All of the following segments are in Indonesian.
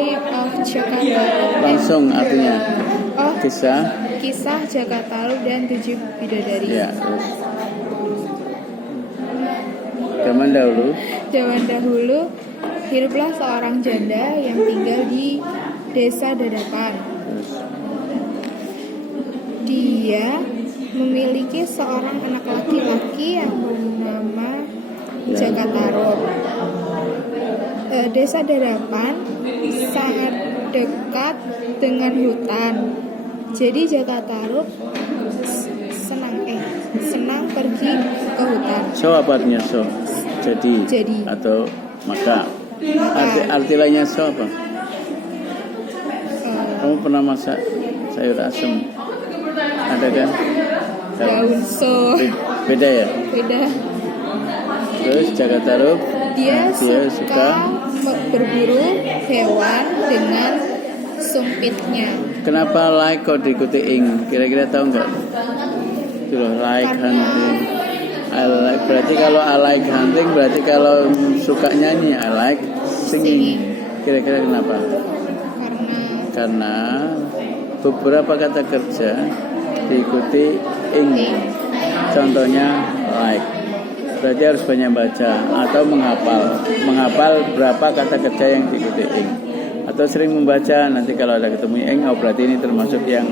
Story of Jakarta. Langsung artinya. Oh, Kisah Jakarta dan 7 bidadari. Ya, terus. Zaman dahulu hiduplah seorang janda yang tinggal di desa Dadapan. Dia memiliki seorang anak laki-laki yang bernama Jakatarub. Desa Dadapan sangat dekat dengan hutan. Jadi Jakatarub senang pergi ke hutan. So apa artinya so? Jadi. Atau maka. Arti lainnya so apa? Kamu pernah masak sayur asem? Ada kan? Daun so. Beda ya? Beda. Terus Jakatarub dia suka berburu hewan dengan sumpitnya. Kenapa like kok diikuti ing? Kira-kira tahu nggak? Itu loh, like hunting. I like, berarti kalau I like hunting berarti kalau suka nyanyi I like singing. Kira-kira kenapa? Karena beberapa kata kerja diikuti ing. Contohnya like. Berarti harus banyak baca atau menghafal berapa kata kerja yang diikuti ing. Atau sering membaca, nanti kalau ada ketemu ing, oh berarti ini termasuk yang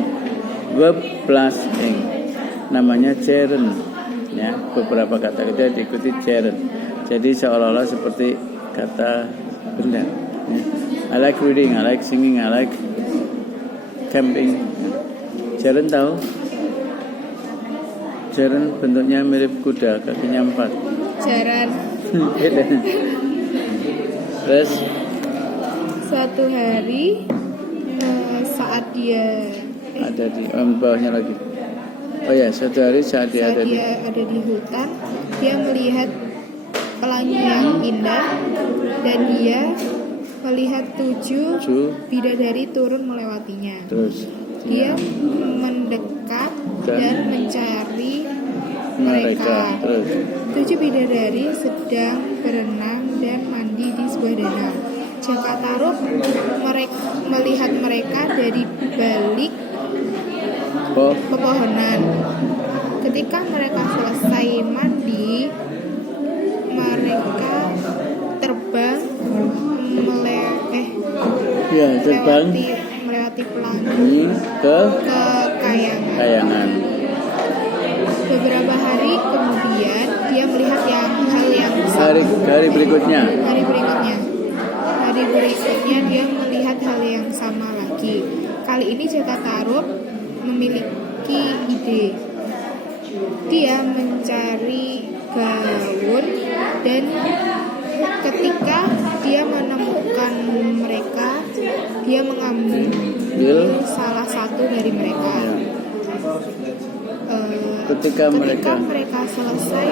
verb plus ing. Namanya gerund, ya. Beberapa kata kerja diikuti gerund. Jadi seolah-olah seperti kata benda. Ya. I like reading, I like singing, I like camping. Gerund tahu? Gerund bentuknya mirip kuda, kakinya 4. Jaran. Beda. Terus suatu hari saat dia ada di bawahnya lagi. Oh ya, suatu hari saat dia ada di hutan, dia melihat pelangi yang indah dan dia melihat 7 bidadari turun melewatinya. Terus dia mendekat dan mencari mereka. Terus 7 bidadari sedang berenang dan mandi di sebuah danau. Jakatarub melihat mereka dari balik pepohonan. Ketika mereka selesai mandi, mereka terbang melewati pelangi ke kayangan. Beberapa hari kemudian dia melihat hal yang sama. Hari berikutnya dia melihat hal yang sama lagi. Kali ini Jakatarub memiliki ide. Dia mencari gaun dan ketika dia menemukan mereka, dia mengambil salah satu dari mereka. Ketika mereka selesai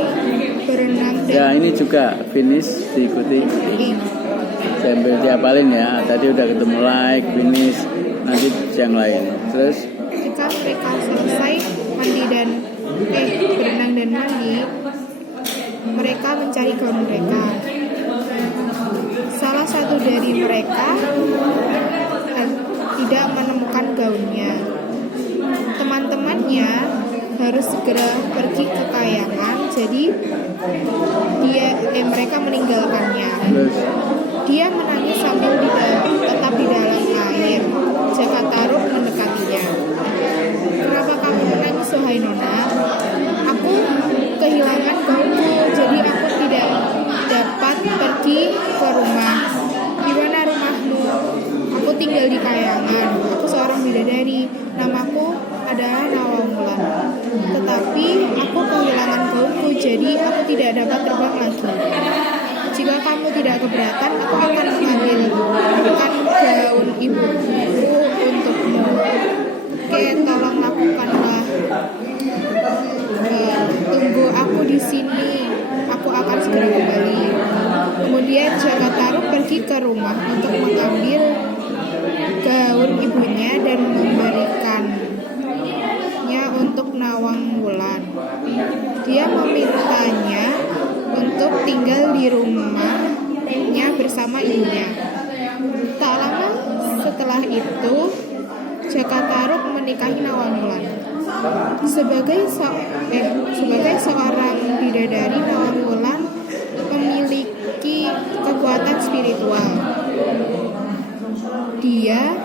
berenang ya ini juga finish diikuti sambil diapalin ya. Tadi udah ketemu like, finish, nanti yang lain. Terus ketika mereka selesai berenang dan mandi, mereka mencari gaun mereka. Salah satu dari mereka tidak menemukan gaunnya. Teman-temannya harus segera pergi ke kayangan, jadi mereka meninggalkannya. Dia menangis sambil tetap di dalam air. Jakatarub mendekatinya. Kenapa kamu menangis, wahai nona? Aku kehilangan gaunku, jadi aku tidak dapat pergi ke rumah. Di mana rumahmu? Aku tinggal di kayangan. Aku seorang bidadari. Namaku adalah Nawangwulan. Tetapi aku kehilangan gaunku, jadi aku tidak dapat terbang lagi. Jika kamu tidak keberatan, aku akan mengambilkan gaun ibuku untukmu. Oke, tolong lakukanlah. Tunggu aku di sini. Aku akan segera kembali. Kemudian Jakatarub pergi ke rumah untuk mengambil gaun ibunya dan memberikannya untuk Nawangwulan. Dia memintanya untuk tinggal di rumahnya bersama ibunya. Tak lama Setelah itu, Jakataruk menikahi Nawangwulan. Sebagai seorang bidadari, Nawangwulan memiliki kekuatan spiritual. Dia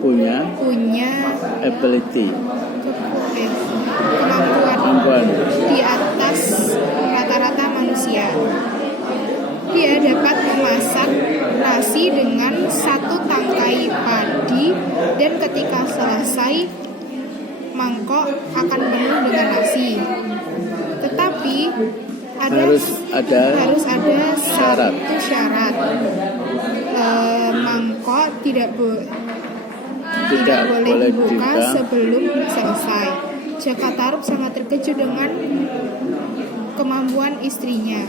punya ability, kemampuan di atas rata-rata manusia. Dia dapat memasak nasi dengan 1 tangkai padi, dan ketika selesai, mangkok akan penuh dengan nasi. Tetapi harus ada satu syarat. Mangkok tidak boleh dibuka sebelum selesai. Jakataruk sangat terkejut dengan kemampuan istrinya.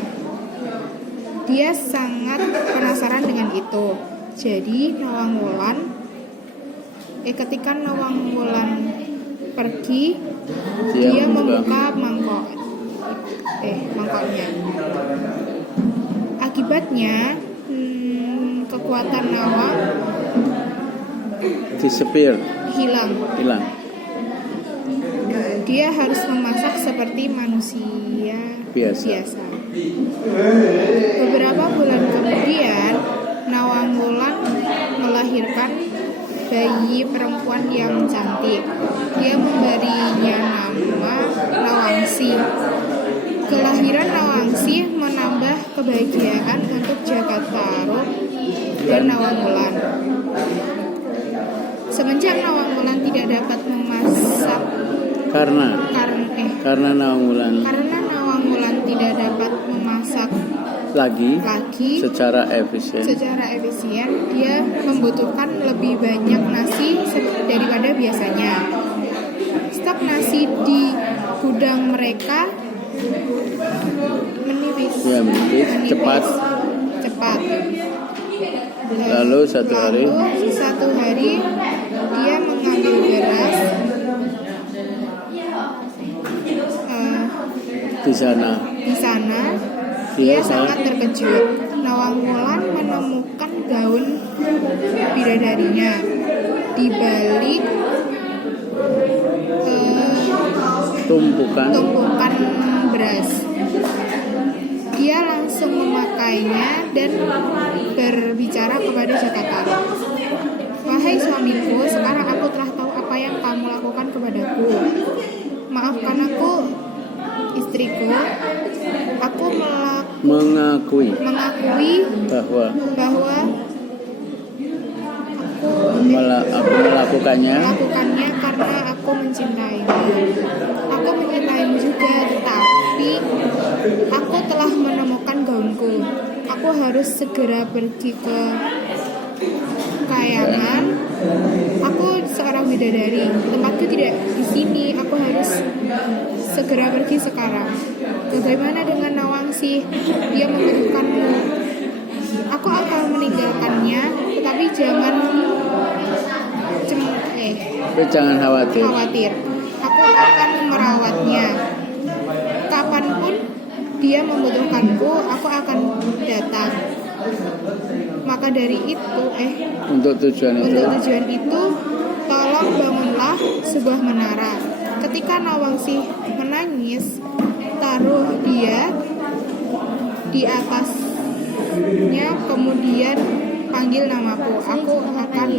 Dia sangat penasaran dengan itu. Jadi ketika Nawangwulan pergi, dia membuka mangkoknya. Akibatnya kekuatan Nawang hilang. Dia harus memasak seperti manusia biasa. Beberapa bulan kemudian, Nawangwulan melahirkan bayi perempuan yang cantik. Dia memberinya nama Nawangsi. Kelahiran Nawangsi menambah kebahagiaan untuk Jakataruk dan Nawangwulan. Semenjak Nawangwulan tidak dapat memasak karena Nawangwulan tidak dapat memasak lagi secara efisien, dia membutuhkan lebih banyak nasi daripada biasanya. Stok nasi di gudang mereka menipis cepat. Lalu satu hari dia mengambil beras di sana. Dia sangat terkejut. Nawangwulan menemukan gaun bidadarinya di balik tumpukan beras. Dia langsung memakainya dan berbicara kepada Jakataruk. "Wahai suamiku, sekarang aku telah tahu apa yang kamu lakukan kepadaku. Maafkan aku, istriku. Aku mengakui bahwa aku melakukannya karena aku mencintaimu. Aku mencintaimu juga, tetapi aku telah menemukan gaunku. Aku harus segera pergi ke kayangan. Aku seorang bidadari. Tempatku tidak di sini. Aku harus segera pergi sekarang. Bagaimana dengan Nawangsi? Dia membutuhkanmu. Aku akan meninggalkannya, tetapi jangan khawatir. Aku akan merawatnya. Kapanpun dia membutuhkanku, aku akan datang. Maka dari itu, untuk tujuan itu, tolong bangunlah sebuah menara. Ketika Nawangsi menangis, taruh dia di atasnya, kemudian panggil namaku. Aku akan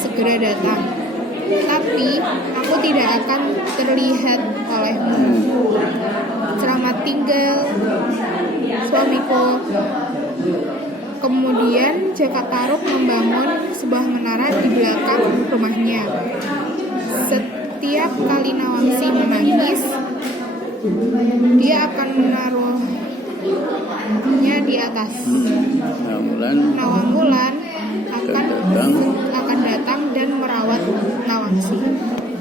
segera datang. Tapi aku tidak akan terlihat olehmu. Selamat tinggal, suamiku. Kemudian Jakataruk membangun sebuah menara di belakang rumahnya. Setiap kali Nawangsi menangis, dia akan menaruhnya di atas. Nawangwulan akan datang dan merawat Nawangsi.